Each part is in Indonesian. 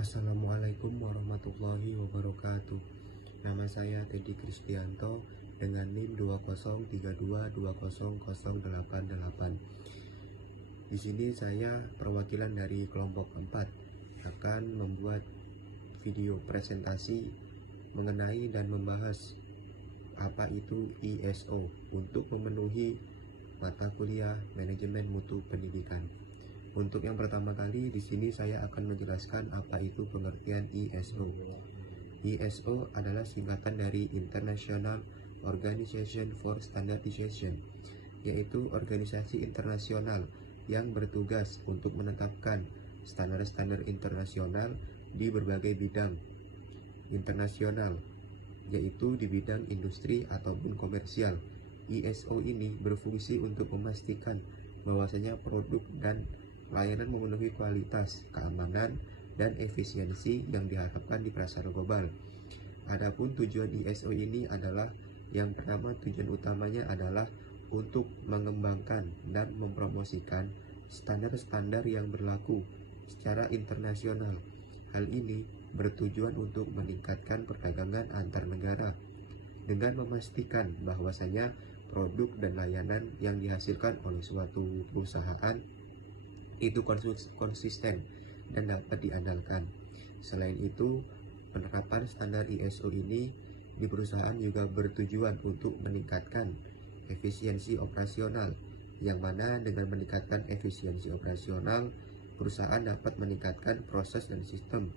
Assalamualaikum warahmatullahi wabarakatuh. Nama saya Teddy Kristianto dengan NIM 2032200088. Di sini saya perwakilan dari kelompok 4 akan membuat video presentasi mengenai dan membahas apa itu ISO untuk memenuhi mata kuliah manajemen mutu pendidikan. Untuk yang pertama kali di sini saya akan menjelaskan apa itu pengertian ISO. ISO adalah singkatan dari International Organization for Standardization, yaitu organisasi internasional yang bertugas untuk menetapkan standar-standar internasional di berbagai bidang internasional, yaitu di bidang industri ataupun komersial. ISO ini berfungsi untuk memastikan bahwasanya produk dan layanan memenuhi kualitas, keamanan, dan efisiensi yang diharapkan di pasar global. Adapun tujuan ISO ini adalah yang pertama, tujuan utamanya adalah untuk mengembangkan dan mempromosikan standar-standar yang berlaku secara internasional. Hal ini bertujuan untuk meningkatkan perdagangan antar negara dengan memastikan bahwasanya produk dan layanan yang dihasilkan oleh suatu perusahaan itu konsisten dan dapat diandalkan. Selain itu, penerapan standar ISO ini di perusahaan juga bertujuan untuk meningkatkan efisiensi operasional, yang mana dengan meningkatkan efisiensi operasional, perusahaan dapat meningkatkan proses dan sistem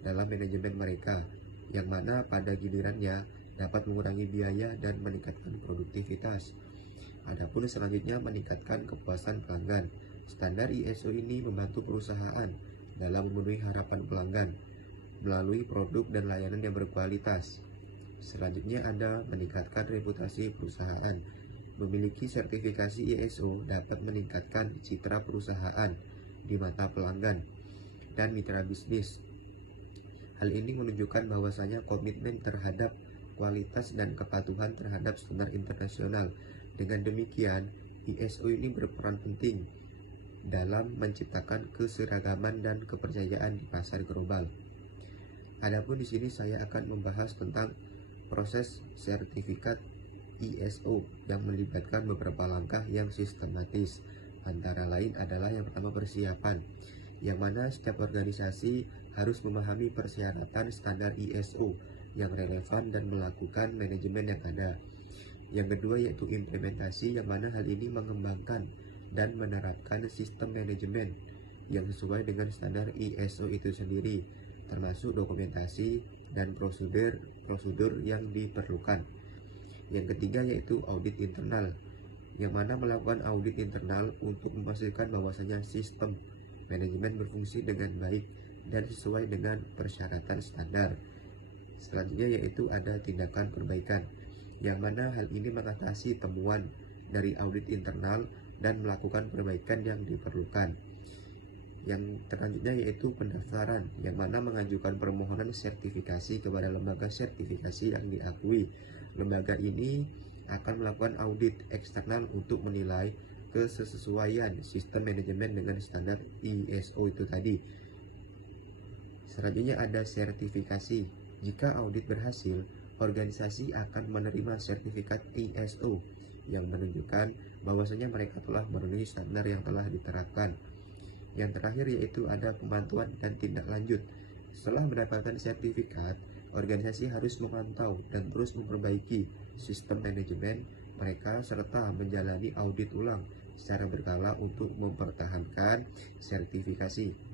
dalam manajemen mereka, yang mana pada gilirannya dapat mengurangi biaya dan meningkatkan produktivitas. Adapun selanjutnya, meningkatkan kepuasan pelanggan. Standar ISO ini membantu perusahaan dalam memenuhi harapan pelanggan melalui produk dan layanan yang berkualitas. Selanjutnya ada meningkatkan reputasi perusahaan. Memiliki sertifikasi ISO dapat meningkatkan citra perusahaan di mata pelanggan dan mitra bisnis. Hal ini menunjukkan bahwasanya komitmen terhadap kualitas dan kepatuhan terhadap standar internasional. Dengan demikian, ISO ini berperan penting dalam menciptakan keseragaman dan kepercayaan di pasar global. Adapun di sini saya akan membahas tentang proses sertifikat ISO yang melibatkan beberapa langkah yang sistematis. Antara lain adalah yang pertama, persiapan, yang mana setiap organisasi harus memahami persyaratan standar ISO yang relevan dan melakukan manajemen yang ada. Yang kedua yaitu implementasi, yang mana hal ini mengembangkan dan menerapkan sistem manajemen yang sesuai dengan standar ISO itu sendiri, termasuk dokumentasi dan prosedur yang diperlukan. Yang ketiga yaitu audit internal, yang mana melakukan audit internal untuk memastikan bahwasanya sistem manajemen berfungsi dengan baik dan sesuai dengan persyaratan standar. Selanjutnya yaitu ada tindakan perbaikan, yang mana hal ini mengatasi temuan dari audit internal dan melakukan perbaikan yang diperlukan. Yang selanjutnya yaitu pendaftaran, yang mana mengajukan permohonan sertifikasi kepada lembaga sertifikasi yang diakui. Lembaga ini akan melakukan audit eksternal untuk menilai kesesuaian sistem manajemen dengan standar ISO itu tadi. Selanjutnya ada sertifikasi. Jika audit berhasil, organisasi akan menerima sertifikat ISO yang menunjukkan bahwasanya mereka telah memenuhi standar yang telah diterapkan. Yang terakhir yaitu ada pemantauan dan tindak lanjut. Setelah mendapatkan sertifikat, organisasi harus memantau dan terus memperbaiki sistem manajemen mereka serta menjalani audit ulang secara berkala untuk mempertahankan sertifikasi.